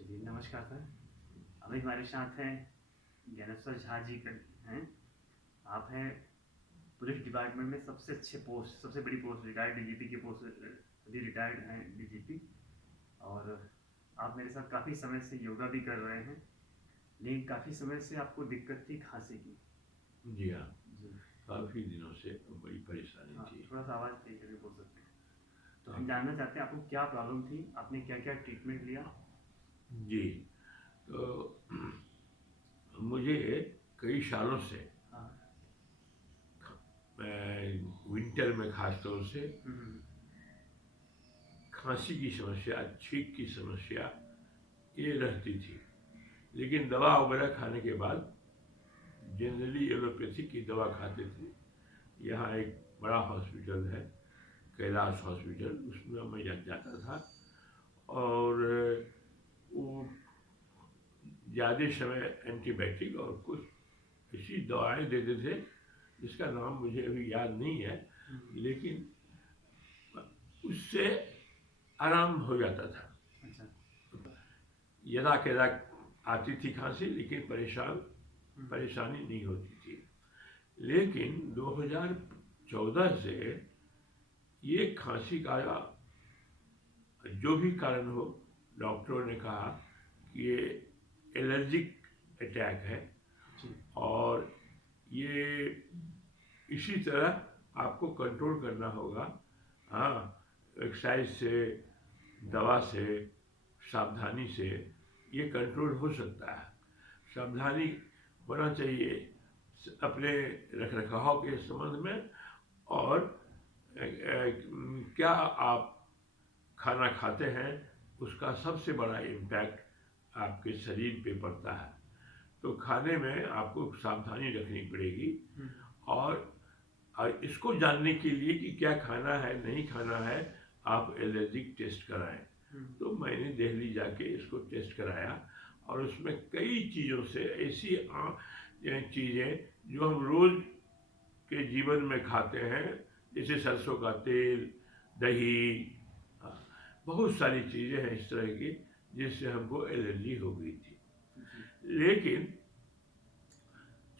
चलिए, नमस्कार सर। अभी हमारे साथ हैं ज्ञानेश्वर झा जी हैं। आप हैं पुलिस डिपार्टमेंट में सबसे अच्छे पोस्ट, सबसे बड़ी पोस्ट, रिटायर्ड डीजीपी की पोस्ट, अभी रिटायर्ड हैं डीजीपी। और आप मेरे साथ काफ़ी समय से योगा भी कर रहे हैं, लेकिन काफ़ी समय से आपको दिक्कत थी खांसी की। जी हाँ, जी। काफ़ी दिनों से बड़ी परेशानी हाँ, थी। थोड़ा सा आवाज़ तेज करके बोल सकते हैं। तो हम हाँ, जानना चाहते हैं आपको क्या प्रॉब्लम थी, आपने क्या क्या ट्रीटमेंट लिया। जी, तो मुझे कई सालों से हाँ। विंटर में खास तौर से हम्म। खांसी की समस्या, छींक की समस्या ये रहती थी। लेकिन दवा वगैरह खाने के बाद जनरली एलोपैथी की दवा खाते थे। यहाँ एक बड़ा हॉस्पिटल है, कैलाश हॉस्पिटल, उसमें मैं जाता था। और वो ज़्यादा समय एंटीबायोटिक और कुछ ऐसी दवाएं देते थे जिसका नाम मुझे अभी याद नहीं है, लेकिन उससे आराम हो जाता था। अच्छा। यदा कदा आती थी खांसी, लेकिन परेशानी नहीं होती थी। लेकिन 2014 से ये खांसी का जो भी कारण हो, डॉक्टरों ने कहा कि ये एलर्जिक अटैक है जी। और ये इसी तरह आपको कंट्रोल करना होगा। हाँ, एक्सरसाइज से, दवा से, सावधानी से ये कंट्रोल हो सकता है। सावधानी होना चाहिए अपने रख रखाव के संबंध में, और क्या आप खाना खाते हैं उसका सबसे बड़ा इम्पैक्ट आपके शरीर पे पड़ता है। तो खाने में आपको सावधानी रखनी पड़ेगी। और इसको जानने के लिए कि क्या खाना है नहीं खाना है, आप एलर्जिक टेस्ट कराएं। तो मैंने दिल्ली जाके इसको टेस्ट कराया, और उसमें कई चीज़ों से ऐसी चीज़ें जो हम रोज़ के जीवन में खाते हैं, जैसे सरसों का तेल, दही, बहुत सारी चीज़ें हैं इस तरह की जिससे हमको एलर्जी हो गई थी। लेकिन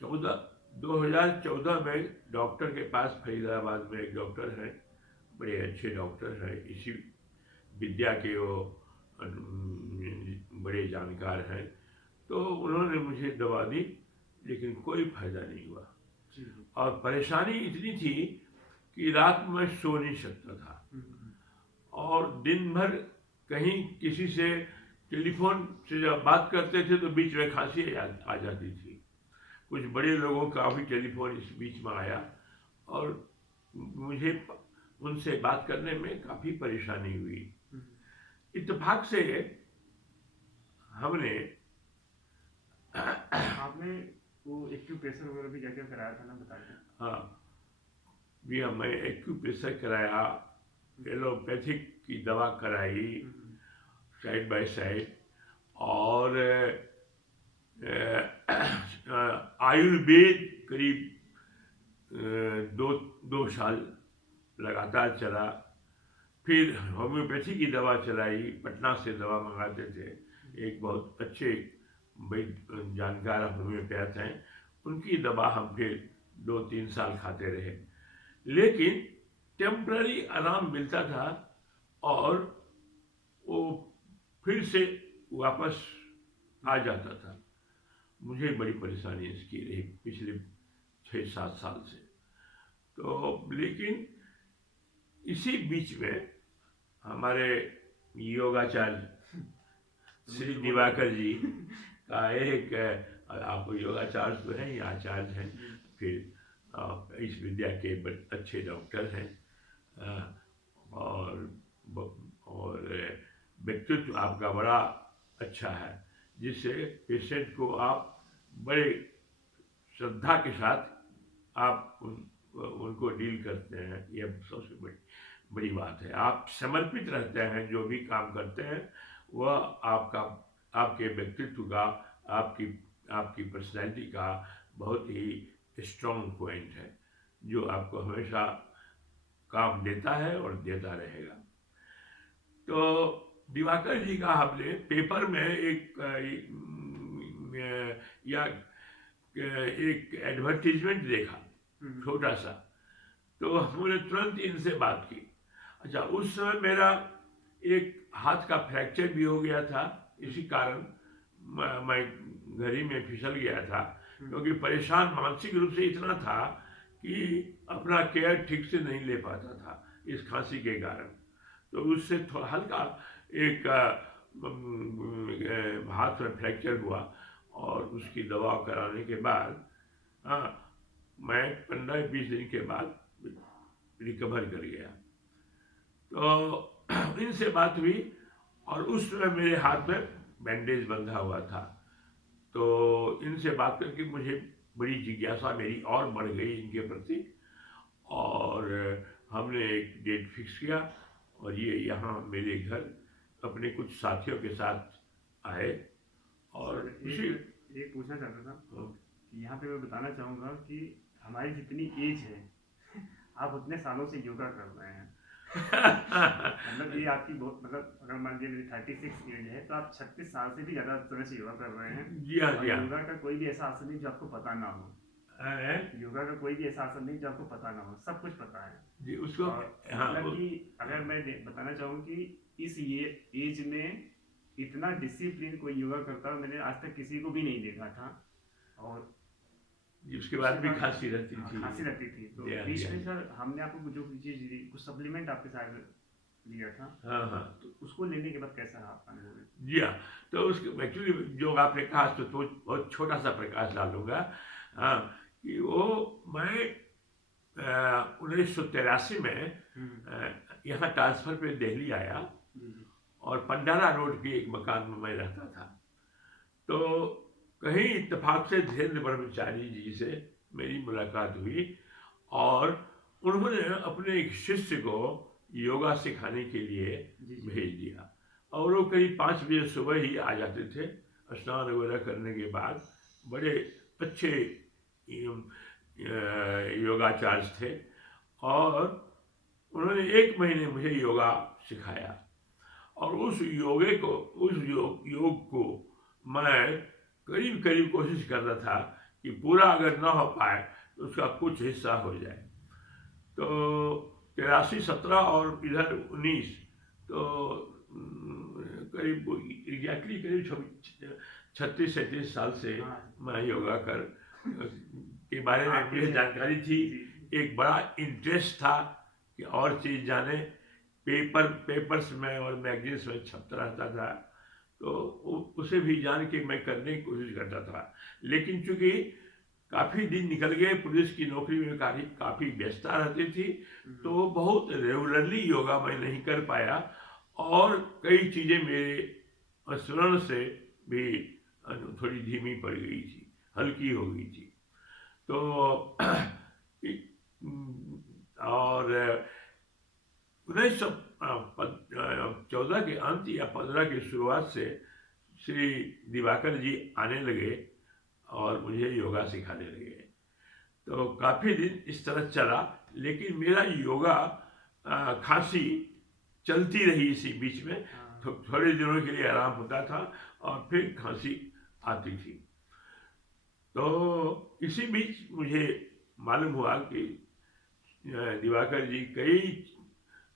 2014 में डॉक्टर के पास, फरीदाबाद में एक डॉक्टर हैं, बड़े अच्छे डॉक्टर हैं, इसी विद्या के वो बड़े जानकार हैं। तो उन्होंने मुझे दवा दी, लेकिन कोई फायदा नहीं हुआ। और परेशानी इतनी थी कि रात में सो नहीं सकता था, और दिन भर कहीं किसी से टेलीफोन से जब बात करते थे तो बीच में खांसी आ जाती थी। कुछ बड़े लोगों का भी टेलीफोन इस बीच में आया, और मुझे उनसे बात करने में काफ़ी परेशानी हुई। इत्तेफाक से हमने आपने वो एक्यूप्रेशर वगैरह भी क्या क्या कराया था ना, बताइए। हाँ, भी मैं एक्यूप्रेशर कराया, एलोपैथिक की दवा कराई साइड बाय साइड, और आयुर्वेद करीब दो दो साल लगातार चला। फिर होम्योपैथी की दवा चलाई, पटना से दवा मंगाते थे। एक बहुत अच्छे जानकार होम्योपैथ हैं, उनकी दवा हम फिर 2-3 साल खाते रहे। लेकिन टेम्पररी आराम मिलता था, और वो फिर से वापस आ जाता था। मुझे बड़ी परेशानी इसकी रही पिछले 6-7 साल से। तो लेकिन इसी बीच में हमारे योगाचार्य श्री दिवाकर जी का एक, आप योगाचार्य तो हैं, ये आचार्य हैं, फिर इस विद्या के अच्छे डॉक्टर हैं, और और व्यक्तित्व आपका बड़ा अच्छा है, जिससे पेशेंट को आप बड़े श्रद्धा के साथ आप उनको डील करते हैं। यह सबसे बड़ी बड़ी बात है। आप समर्पित रहते हैं, जो भी काम करते हैं वह आपका, आपके व्यक्तित्व का, आपकी आपकी पर्सनैलिटी का बहुत ही स्ट्रॉन्ग पॉइंट है, जो आपको हमेशा काम देता है और देता रहेगा। तो दिवाकर जी का हमने पेपर में या एक एडवर्टीजमेंट देखा, छोटा सा, तो हमने तुरंत इनसे बात की। अच्छा, उस समय मेरा एक हाथ का फ्रैक्चर भी हो गया था, इसी कारण मैं घर ही में फिसल गया था, क्योंकि परेशान मानसिक रूप से इतना था कि अपना केयर ठीक से नहीं ले पाता था इस खांसी के कारण। तो उससे थोड़ा हल्का एक हाथ में फ्रैक्चर हुआ, और उसकी दवा कराने के बाद हाँ, मैं 15-20 दिन के बाद रिकवर कर गया। तो इनसे बात हुई, और उस समय मेरे हाथ में बैंडेज बंधा हुआ था। तो इनसे बात करके मुझे बड़ी जिज्ञासा मेरी और बढ़ गई इनके प्रति, और हमने एक डेट फिक्स किया, और ये यहाँ मेरे घर अपने कुछ साथियों के साथ आए। और एक पूछना चाहता था कि यहाँ पे मैं बताना चाहूँगा कि हमारी जितनी एज है आप उतने सालों से योगा कर रहे हैं। मतलब ये आपकी बहुत, मतलब अगर मान लीजिए मेरी 36 एज है, तो आप 36 साल से भी ज़्यादा समय से योगा कर रहे हैं। जी हाँ, और जी हाँ। योगा का कोई भी ऐसा आसन नहीं जो आपको पता ना हो। योगा का कोई भी ऐसा आसन नहीं जो आपको पता ना हो, सब कुछ पता है जी, उसको हाँ, मतलब कि अगर मैं बताना चाहूँ कि इस ये एज में इतना डिसिप्लिन कोई योगा करता मैंने आज तक किसी को भी नहीं देखा था। और उसके बाद भी खांसी रहती थी। खांसी रहती थी, तो बीच में सर हमने आपको जो चीज़ दी, कुछ सप्लीमेंट आपके साथ लिया था। हाँ हाँ, तो उसको लेने के बाद कैसा रहा आपका अनुभव? जी हाँ, तो उसके एक्चुअली जो आपने कहा तो बहुत छोटा सा प्रकाश डालूंगा। हाँ, कि वो मैं 1983 में यहाँ ट्रांसफर पे दिल्ली आया, और पंडारा रोड के एक मकान में मैं रहता था। तो कहीं इत्तेफाक से धीरेन्द्र ब्रह्मचारी जी से मेरी मुलाकात हुई, और उन्होंने अपने एक शिष्य को योगा सिखाने के लिए भेज दिया, और वो करीब 5 बजे सुबह ही आ जाते थे, स्नान वगैरह करने के बाद। बड़े अच्छे योगाचार्य थे, और उन्होंने 1 महीने मुझे योगा सिखाया। और उस योग को मैं करीब करीब कोशिश कर रहा था कि पूरा अगर ना हो पाए तो उसका कुछ हिस्सा हो जाए। तो 83, 17 और इधर 19, तो करीब एग्जैक्टली करीब 36-37 साल से मैं योगा के बारे में मुझे जानकारी थी। एक बड़ा इंटरेस्ट था कि और चीज़ जाने, पेपर्स में और मैगजीन्स में छपता रहता था, तो उसे भी जान के मैं करने की कोशिश करता था। लेकिन चूंकि काफ़ी दिन निकल गए, पुलिस की नौकरी में काफ़ी व्यस्तता रहती थी, तो बहुत रेगुलरली योगा मैं नहीं कर पाया, और कई चीज़ें मेरे स्मरण से भी थोड़ी धीमी पड़ गई थी, हल्की हो गई थी। तो और 1914 के अंत या 15 की शुरुआत से श्री दिवाकर जी आने लगे और मुझे योगा सिखाने लगे। तो काफ़ी दिन इस तरह चला, लेकिन मेरा योगा खांसी चलती रही इसी बीच में। थोड़े दिनों के लिए आराम होता था और फिर खांसी आती थी। तो इसी बीच मुझे मालूम हुआ कि दिवाकर जी कई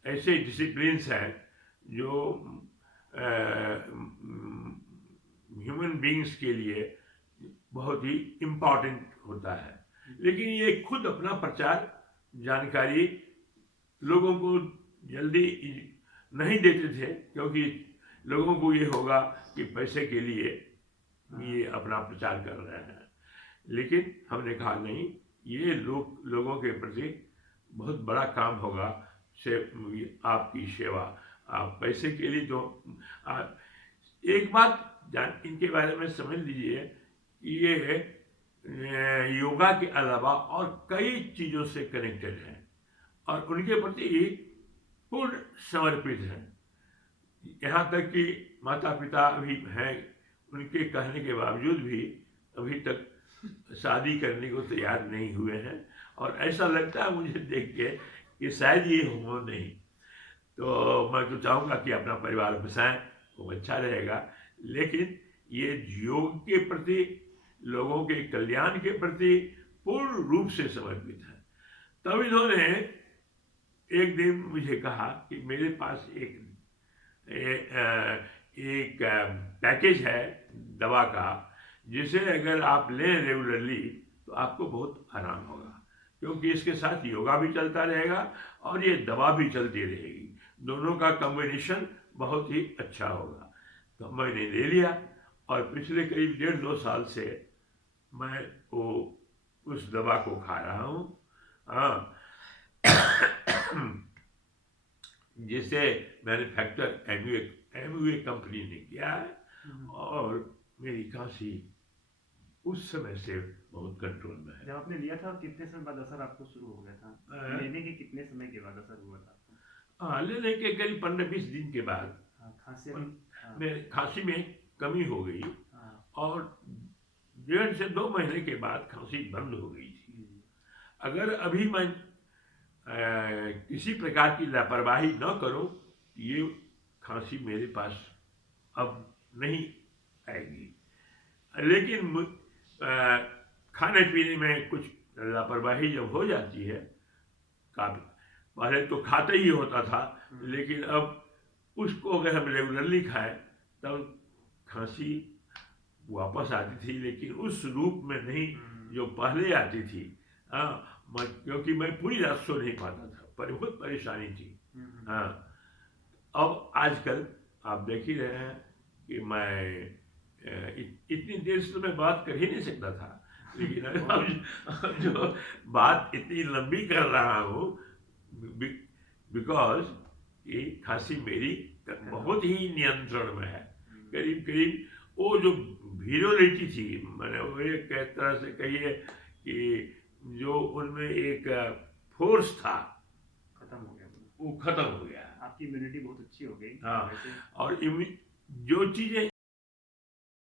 ऐसे डिसिप्लिन्स हैं जो ह्यूमन बीइंग्स के लिए बहुत ही इम्पॉर्टेंट होता है, लेकिन ये खुद अपना प्रचार जानकारी लोगों को जल्दी नहीं देते थे, क्योंकि लोगों को ये होगा कि पैसे के लिए ये अपना प्रचार कर रहे हैं। लेकिन हमने कहा नहीं, ये लोगों के प्रति बहुत बड़ा काम होगा, आपकी सेवा। आप पैसे के लिए तो एक बात इनके बारे में समझ लीजिए, ये योगा के अलावा और कई चीज़ों से कनेक्टेड हैं और उनके प्रति पूर्ण समर्पित हैं। यहाँ तक कि माता पिता भी हैं, उनके कहने के बावजूद भी अभी तक शादी करने को तैयार नहीं हुए हैं, और ऐसा लगता है मुझे देख के कि शायद ये हो नहीं। तो मैं तो चाहूँगा कि अपना परिवार बसाएं, वो अच्छा रहेगा। लेकिन ये योग के प्रति, लोगों के कल्याण के प्रति पूर्ण रूप से समर्पित है। तब इन्होंने एक दिन मुझे कहा कि मेरे पास एक पैकेज है दवा का, जिसे अगर आप लें रेगुलरली तो आपको बहुत आराम होगा, क्योंकि इसके साथ योगा भी चलता रहेगा और ये दवा भी चलती रहेगी, दोनों का कॉम्बिनेशन बहुत ही अच्छा होगा। तो मैंने ले लिया और पिछले करीब 1.5-2 साल से मैं वो उस दवा को खा रहा हूँ। हाँ, जिसे मैन्युफैक्चर एमवे कंपनी ने किया है, और मेरी खांसी उस समय से बहुत कंट्रोल में है। जब आपने लिया था कितने समय बाद असर आपको शुरू हो गया था? लेने के कितने समय के बाद असर हुआ था आपको? हाँ, लेने के करीब 15-20 दिन के बाद मेरे खांसी में कमी हो गई, और 1.5 से 2 महीने के बाद खांसी बंद हो गई थी। अगर अभी मैं किसी प्रकार की लापरवाही न करूं, ये खांसी मेरे पास अब नहीं आएगी। लेकिन खाने पीने में कुछ लापरवाही जब हो जाती है, काफ़ी पहले तो खाते ही होता था, लेकिन अब उसको अगर हम रेगुलरली खाएं तब खांसी वापस आती थी, लेकिन उस रूप में नहीं जो पहले आती थी। हाँ, क्योंकि मैं पूरी रात सो नहीं पाता था, पर बहुत परेशानी थी। हाँ, अब आजकल आप देख ही रहे हैं कि मैं इतनी देर से तो मैं बात कर ही नहीं सकता था, लेकिन अब जो बात इतनी लंबी कर रहा हूँ, बिकॉज ये खांसी मेरी बहुत ही नियंत्रण में है। करीब करीब वो जो वीरोलिटी थी, मैंने वो एक तरह से कहिए कि जो उनमें एक फोर्स था, खत्म हो गया, वो खत्म हो गया। आपकी इम्यूनिटी बहुत अच्छी हो गई। हाँ, और जो चीज़ें